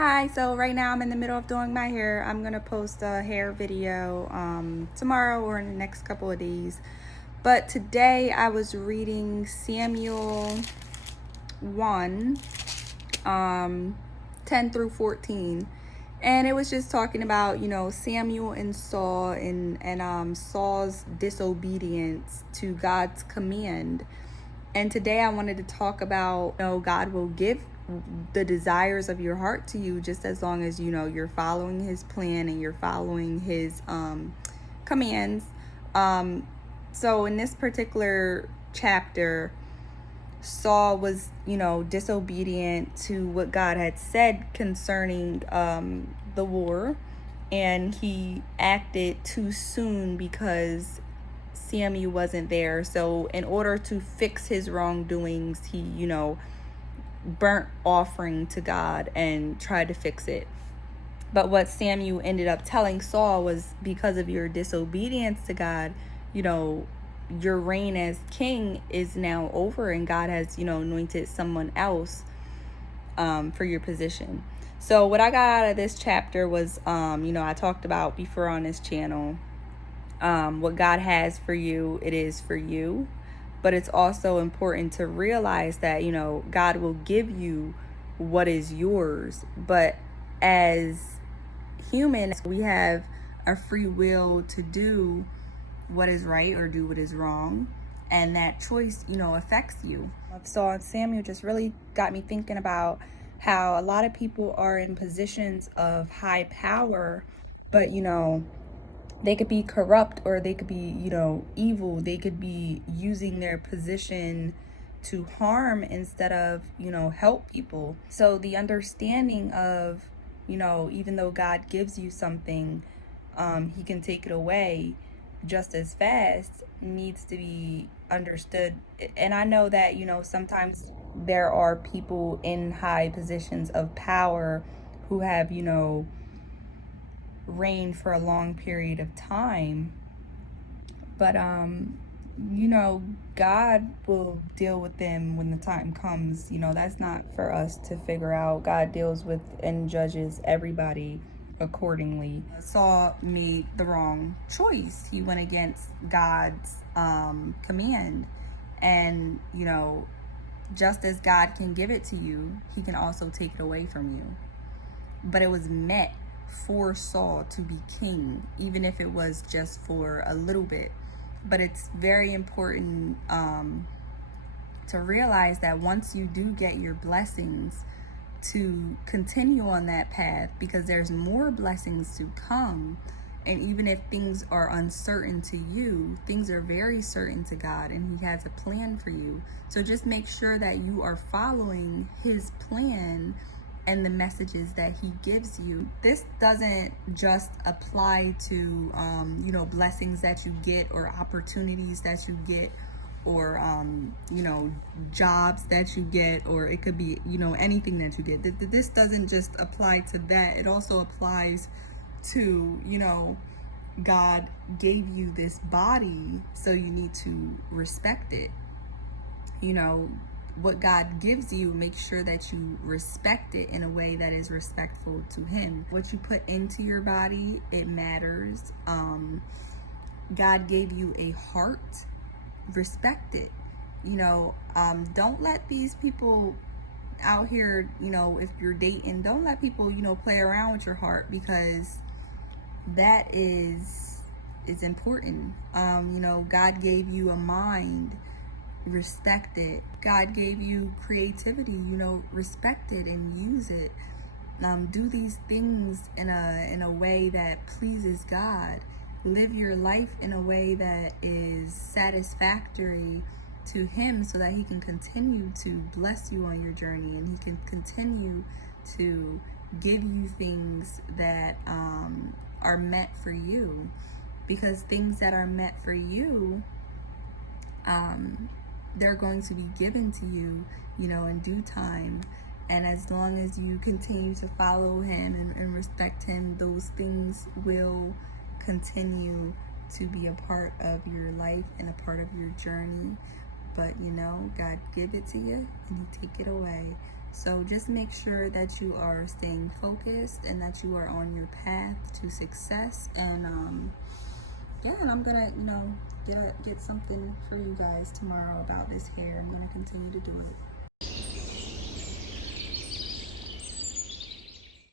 Hi, so right now I'm in the middle of doing my hair. I'm gonna post a hair video tomorrow or in the next couple of days. But today I was reading Samuel 1, um, 10 through 14. And it was just talking about, Samuel and Saul and Saul's disobedience to God's command. And today I wanted to talk about, God will give the desires of your heart to you just as long as, you're following his plan and you're following his commands. So in this particular chapter, Saul was, disobedient to what God had said concerning the war. And he acted too soon because Samuel wasn't there. So in order to fix his wrongdoings, he, burnt offering to God and tried to fix it. But what Samuel ended up telling Saul was, because of your disobedience to God, your reign as king is now over, and God has, anointed someone else for your position. So what I got out of this chapter was, I talked about before on this channel, what God has for you, it is for you. But it's also important to realize that, God will give you what is yours. But as humans, we have a free will to do what is right or do what is wrong. And that choice, affects you. So Samuel just really got me thinking about how a lot of people are in positions of high power, but, they could be corrupt, or they could be, evil. They could be using their position to harm instead of, help people. So the understanding of, even though God gives you something, he can take it away just as fast, needs to be understood. And I know that, sometimes there are people in high positions of power who have, reign for a long period of time, but God will deal with them when the time comes. That's not for us to figure out. God deals with and judges everybody accordingly. Saul made the wrong choice. He went against God's command, and just as God can give it to you, he can also take it away from you. But it was meant for Saul to be king, even if it was just for a little bit. But it's very important to realize that once you do get your blessings, to continue on that path, because there's more blessings to come. And even if things are uncertain to you, things are very certain to God, and he has a plan for you. So just make sure that you are following his plan and the messages that he gives you. This doesn't just apply to, blessings that you get, or opportunities that you get, or, jobs that you get, or it could be, anything that you get. This doesn't just apply to that. It also applies to, God gave you this body, so you need to respect it. What God gives you, make sure that you respect it in a way that is respectful to him. What you put into your body, it matters. God gave you a heart, respect it. Don't let these people out here, if you're dating, don't let people, play around with your heart, because that is important. God gave you a mind, respect it. God gave you creativity, respect it and use it. Do these things in a way that pleases God. Live your life in a way that is satisfactory to him, so that he can continue to bless you on your journey, and he can continue to give you things that are meant for you. Because things that are meant for you, they're going to be given to you, in due time. And as long as you continue to follow him and respect him, those things will continue to be a part of your life and a part of your journey. but you know, God give it to you and He take it away. So just make sure that you are staying focused and that you are on your path to success. And yeah, and I'm gonna, you know, get something for you guys tomorrow about this hair. I'm gonna continue to do it.